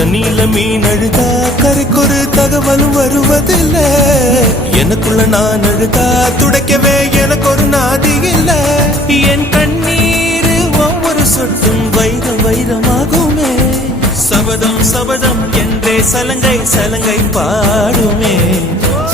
தண்ணியில மீன் அழுதா கரைக்கொரு தகவலும் வருவதில்லை. எனக்குள்ள நான் அழுதா துடைக்கவே எனக்கு ஒரு நாதி இல்லை. என் கண்ணீர் ஒவ்வொரு சொட்டும் வைரம் வைரமாகுமே. சபதம் சபதம் என்றே சலங்கை சலங்கை பாடுமே.